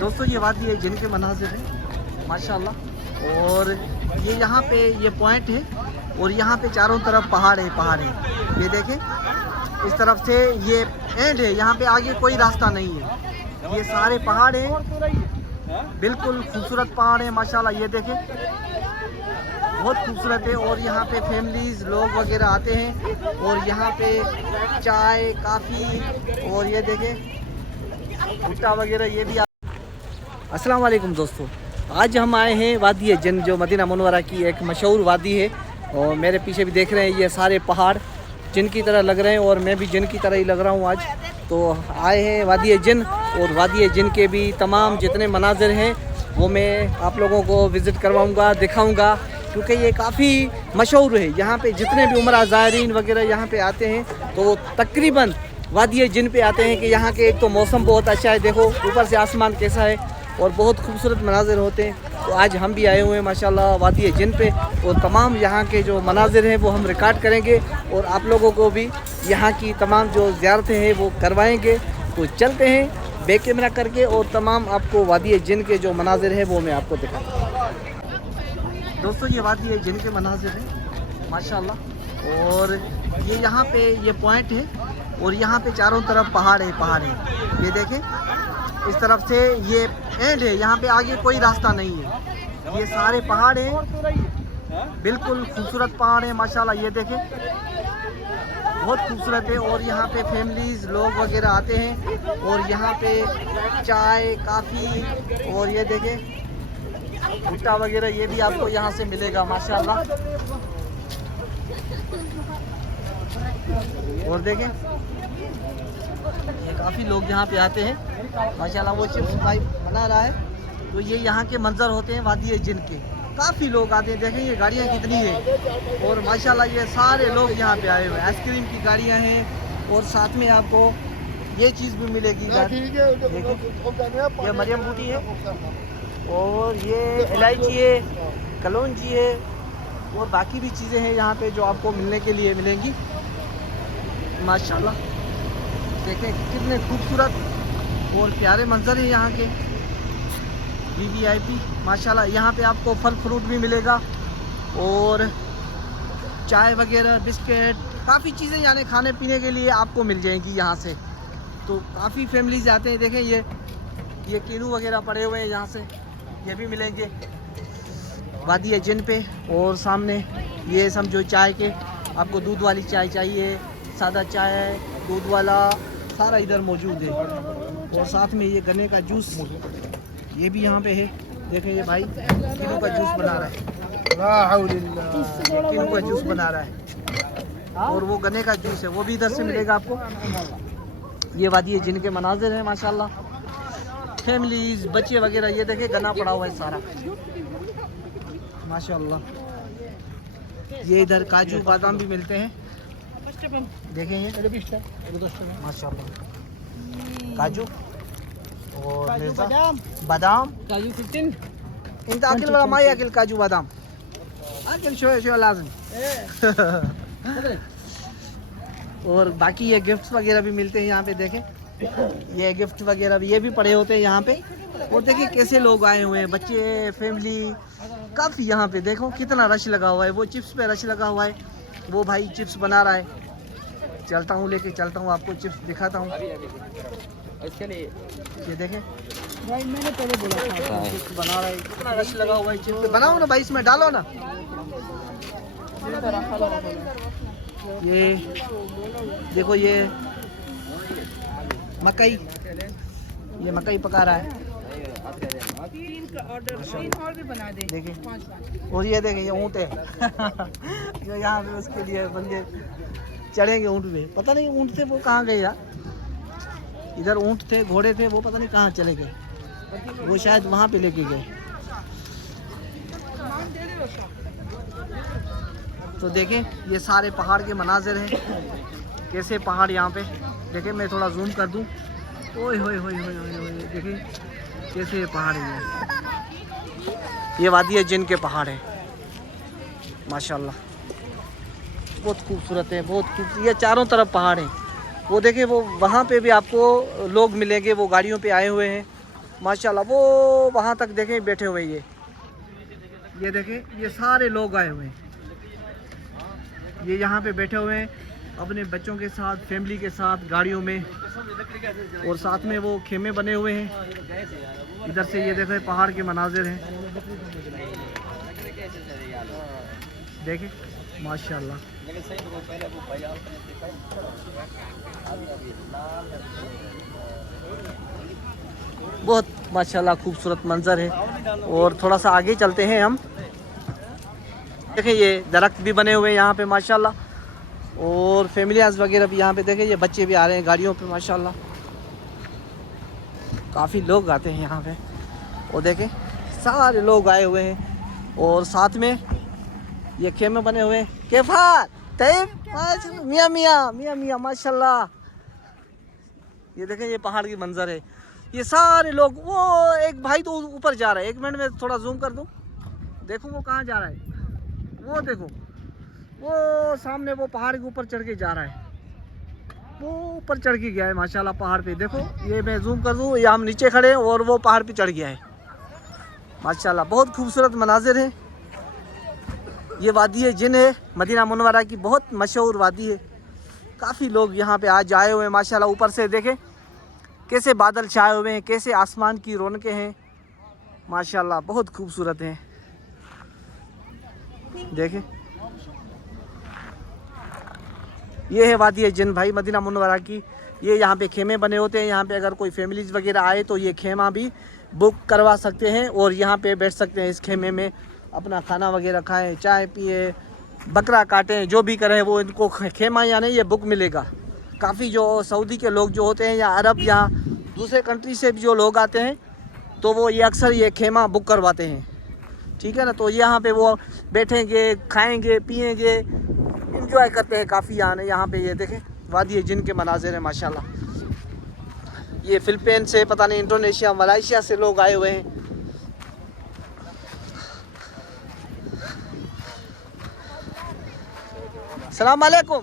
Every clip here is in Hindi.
दोस्तों ये वादी है जिनके मनाजिर हैं माशाल्लाह। और ये यहाँ पे ये पॉइंट है और यहाँ पे चारों तरफ पहाड़ है। ये देखें इस तरफ से ये एंड है, यहाँ पे आगे कोई रास्ता नहीं है। ये सारे पहाड़ हैं, बिल्कुल खूबसूरत पहाड़ है माशाल्लाह। ये देखें बहुत खूबसूरत है। और यहाँ पे फैमिलीज़ लोग वगैरह आते हैं और यहाँ पे चाय काफ़ी और ये देखें भुट्टा वगैरह ये भी। अस्सलाम वालेकुम दोस्तों, आज हम आए हैं वादी जिन जो मदीना मुनव्वरा की एक मशहूर वादी है। और मेरे पीछे भी देख रहे हैं ये सारे पहाड़ जिन की तरह लग रहे हैं और मैं भी जिन की तरह ही लग रहा हूँ आज। तो आए हैं वादी जिन, और वादी जिन के भी तमाम जितने मनाजिर हैं वो मैं आप लोगों को विज़िट करवाऊँगा, दिखाऊँगा, क्योंकि ये काफ़ी मशहूर है। यहाँ पे जितने भी उमरा ज़ायरीन वगैरह यहाँ पे आते हैं तो वो तकरीबन वादी जिन पे आते हैं कि यहाँ के एक तो मौसम बहुत अच्छा है, देखो ऊपर से आसमान कैसा है और बहुत खूबसूरत मनाजिर होते हैं। तो आज हम भी आए हुए हैं माशाल्लाह वादी जिन पे, और तमाम यहाँ के जो मनाजिर हैं वो हम रिकॉर्ड करेंगे और आप लोगों को भी यहाँ की तमाम जो ज़ियारतें हैं वो करवाएंगे। तो चलते हैं बैक कैमरा करके और तमाम आपको वादी जिन के जो मनाजिर हैं वो मैं आपको दिखाऊंगा। दोस्तों ये वादी जिन के मनाजिर हैं माशाल्लाह। और ये यहाँ पे ये पॉइंट है और यहाँ पे चारों तरफ पहाड़ है। ये देखें इस तरफ से ये एंड है, यहाँ पे आगे कोई रास्ता नहीं है। ये सारे पहाड़ हैं, बिल्कुल खूबसूरत पहाड़ है माशाल्लाह। ये देखें बहुत खूबसूरत है। और यहाँ पे फैमिलीज़ लोग वगैरह आते हैं और यहाँ पे चाय काफ़ी और ये देखें भुट्टा वगैरह ये भी आपको यहाँ से मिलेगा माशाल्लाह। और देखें ये काफ़ी लोग यहाँ पे आते हैं माशाल्लाह। वो चिप्स भाई बना रहा है। तो ये यहाँ के मंजर होते हैं वादी जिन के, काफ़ी लोग आते हैं। देखें ये गाड़ियाँ कितनी है और माशाल्लाह ये सारे लोग यहाँ पे आए हुए हैं। आइसक्रीम की गाड़ियाँ हैं और साथ में आपको ये चीज़ भी मिलेगी। ये मरियम बूटी है और ये इलायची है, कलौंजी है और बाकी भी चीज़ें हैं यहाँ पे जो आपको मिलने के लिए मिलेंगी माशाल्लाह। देखें कितने खूबसूरत और प्यारे मंजर हैं यहाँ के। वीवीआईपी माशाल्लाह। यहाँ पे आपको फल फ्रूट भी मिलेगा और चाय वगैरह बिस्किट काफ़ी चीज़ें यानी खाने पीने के लिए आपको मिल जाएंगी यहाँ से। तो काफ़ी फैमिलीज आते हैं। देखें ये कीनू वगैरह पड़े हुए हैं, यहाँ से ये भी मिलेंगे वादी जिन पे। और सामने ये समझो चाय के, आपको दूध वाली चाय चाहिए, सादा चाय, दूध वाला सारा इधर मौजूद है। और साथ में ये गन्ने का जूस ये भी यहाँ पे है। देखें ये भाई कीनू का जूस बना रहा है, कीनू का जूस बना रहा है। और वो गन्ने का जूस है वो भी इधर से मिलेगा आपको। ये वादी जिन के मनाजिर हैं माशाल्लाह। फैमिलीज बच्चे वगैरह ये देखें गन्ना पड़ा हुआ है सारा माशाल्लाह। ये इधर काजू बादाम भी मिलते हैं, देखें ये माशाल्लाह काजू और बादाम काजू कितने इंत अकिल वाला माई अकिल काजू बादाम अकिल शो लाजम। और बाकी ये गिफ्ट्स वगैरह भी मिलते हैं यहाँ पे। देखें ये गिफ्ट वगैरह भी ये भी पड़े होते हैं यहाँ पे। और देखिए कैसे लोग आए हुए हैं, बच्चे फैमिली काफ़ी यहाँ पे। देखो कितना रश लगा हुआ है, वो चिप्स पे रश लगा हुआ है। वो भाई चिप्स बना रहा है, चलता हूँ लेके चलता हूँ आपको चिप्स दिखाता हूँ। ये देखें भाई मैंने पहले बोला था चिप्स बना रहा है, कितना रश लगा हुआ है चिप्स पे। बनाओ ना भाई, इसमें डालो ना। ये देखो ये मकई, ये मकई पका रहा है। देखिए और ये देखें ये ऊँट है जो यहाँ पे उसके लिए बंदे चढ़ेंगे ऊँट पे। पता नहीं ऊँट थे वो कहाँ गए यार, इधर ऊँट थे घोड़े थे वो पता नहीं कहाँ चले गए, वो शायद वहाँ पे लेके गए। तो देखें ये सारे पहाड़ के मनाजिर हैं, कैसे पहाड़ यहाँ पे। देखें मैं थोड़ा जूम कर दूँ, ओए होए होए होए होए, देखिए कैसे पहाड़ है। ये वादी जिन के पहाड़ है माशाल्लाह, बहुत खूबसूरत है, बहुत खूबसूरत। ये चारों तरफ पहाड़ हैं। वो देखें वो वहाँ पे भी आपको लोग मिलेंगे, वो गाड़ियों पे आए हुए हैं माशाल्लाह। वो वहाँ तक देखें बैठे हुए ये देखें, ये सारे लोग आए हुए हैं, ये यहाँ पे बैठे हुए हैं अपने बच्चों के साथ, फैमिली के साथ, गाड़ियों में, और साथ में वो खेमे बने हुए हैं। इधर से ये देखें पहाड़ के मनाजिर हैं, देखें माशाल्लाह। बहुत माशाल्लाह खूबसूरत मंजर है। और थोड़ा सा आगे चलते हैं हम, देखें ये दरख्त भी बने हुए हैं यहाँ पे माशाल्लाह, और फैमिलीज वगैरह भी यहाँ पे देखें, ये बच्चे भी आ रहे हैं गाड़ियों पे माशाल्लाह। काफ़ी लोग आते हैं यहाँ पे, और देखें सारे लोग आए हुए हैं, और साथ में ये खेमे बने हुए हैं। केफार तैब मियाँ मियाँ मियाँ मियाँ माशाल्लाह। ये देखें ये पहाड़ की मंजर है, ये सारे लोग। वो एक भाई तो ऊपर जा रहा है, 1 मिनट में थोड़ा जूम कर दूँ, देखो वो कहाँ जा रहा है, वो देखो वो सामने वो पहाड़ के ऊपर चढ़ के जा रहा है, वो ऊपर चढ़ के गया है माशाल्लाह पहाड़ पे। देखो ये मैं जूम कर दूँ, ये हम नीचे खड़े हैं और वो पहाड़ पे चढ़ गया है माशाल्लाह। बहुत खूबसूरत मनाजिर है। ये वादी है जिन है, मदीना मुनव्वरा की बहुत मशहूर वादी है। काफ़ी लोग यहाँ पे आज आए हुए हैं माशाल्लाह। ऊपर से देखें कैसे बादल छाए हुए हैं, कैसे आसमान की रौनकें हैं माशाल्लाह, बहुत खूबसूरत हैं। देखें ये है वादी है जिन भाई मदीना मुनव्वरा की। ये यहाँ पे खेमे बने होते हैं, यहाँ पे अगर कोई फैमिलीज वगैरह आए तो ये खेमा भी बुक करवा सकते हैं, और यहाँ पे बैठ सकते हैं इस खेमे में, अपना खाना वगैरह खाएं, चाय पिए, बकरा काटें, जो भी करें वो इनको खेमा या नहीं ये बुक मिलेगा। काफ़ी जो सऊदी के लोग जो होते हैं या अरब या दूसरे कंट्री से भी जो लोग आते हैं तो वो ये अक्सर ये खेमा बुक करवाते हैं, ठीक है ना। तो यहाँ पे वो बैठेंगे, खाएंगे, पिएंगे, इंजॉय करते हैं काफ़ी यहाँ पे। ये देखें वादी जिन के मनाजिर हैं माशाल्लाह। ये फिलिपीन से, पता नहीं इंडोनेशिया, मलेशिया से लोग आए हुए हैं। अस्सलाम वालेकुम।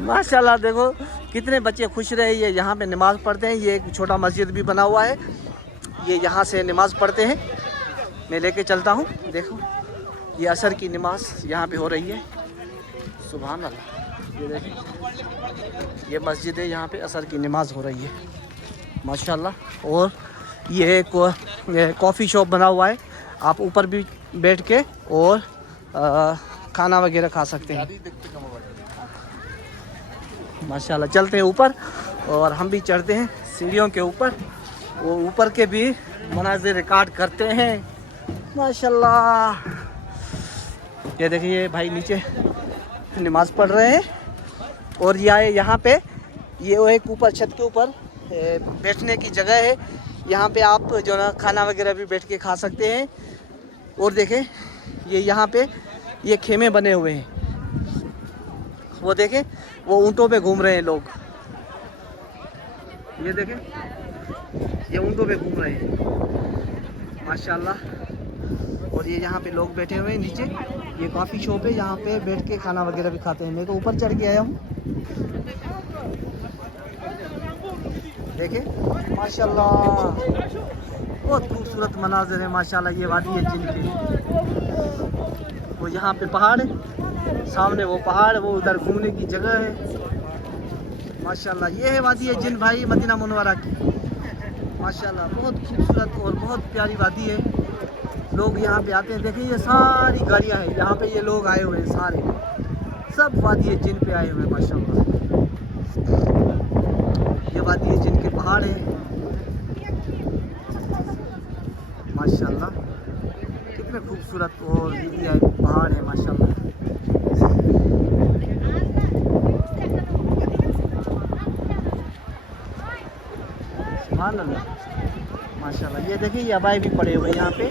माशाल्लाह देखो कितने बच्चे खुश रहे। ये यहाँ पे नमाज़ पढ़ते हैं, ये एक छोटा मस्जिद भी बना हुआ है, ये यहाँ से नमाज़ पढ़ते हैं। मैं लेके चलता हूँ, देखो ये असर की नमाज यहाँ पे हो रही है। सुभान अल्लाह। ये देखिए ये मस्जिद है, यहाँ पे असर की नमाज हो रही है माशाल्लाह। और ये एक कॉफ़ी शॉप बना हुआ है, आप ऊपर भी बैठ के और खाना वगैरह खा सकते हैं माशाल्लाह। चलते हैं ऊपर और हम भी चढ़ते हैं सीढ़ियों के ऊपर, वो ऊपर के भी मनाज़िर रिकॉर्ड करते हैं माशाल्लाह। ये देखिए भाई नीचे नमाज़ पढ़ रहे हैं, और ये आए यहाँ पे, ये वो एक ऊपर छत के ऊपर बैठने की जगह है, यहाँ पे आप जो ना खाना वगैरह भी बैठ के खा सकते हैं। और देखें ये यहाँ पे ये खेमे बने हुए हैं, वो देखें वो ऊँटों पे घूम रहे हैं लोग, ये देखें ये ऊँटों पे घूम रहे हैं माशाल्लाह। और ये यहाँ पे लोग बैठे हुए हैं नीचे, ये कॉफ़ी शॉप है, यहाँ पे बैठ के खाना वगैरह भी खाते हैं। मैं तो ऊपर चढ़ के आया हूँ, देखें माशाल्लाह बहुत खूबसूरत मनाज़िर है माशाल्लाह। ये वादी है जिनकी, वो यहाँ पे पहाड़ है, सामने वो पहाड़, वो उधर घूमने की जगह है माशाल्लाह। ये है वादी है जिन भाई मदीना मुनव्वरा की माशाल्लाह। बहुत खूबसूरत और बहुत प्यारी वादी है, लोग यहाँ पे आते हैं। देखिए ये सारी गाड़ियाँ हैं, यहाँ पे ये लोग आए हुए हैं सारे, सब वादी है जिन पे आए हुए हैं माशाल्लाह। ये वादी है जिन के पहाड़ है माशाल्लाह, कितने खूबसूरत और पहाड़ है माशाल्लाह। सुभान अल्लाह माशाल्लाह। ये देखिए ये अबाई भी पड़े हुए यहाँ पे,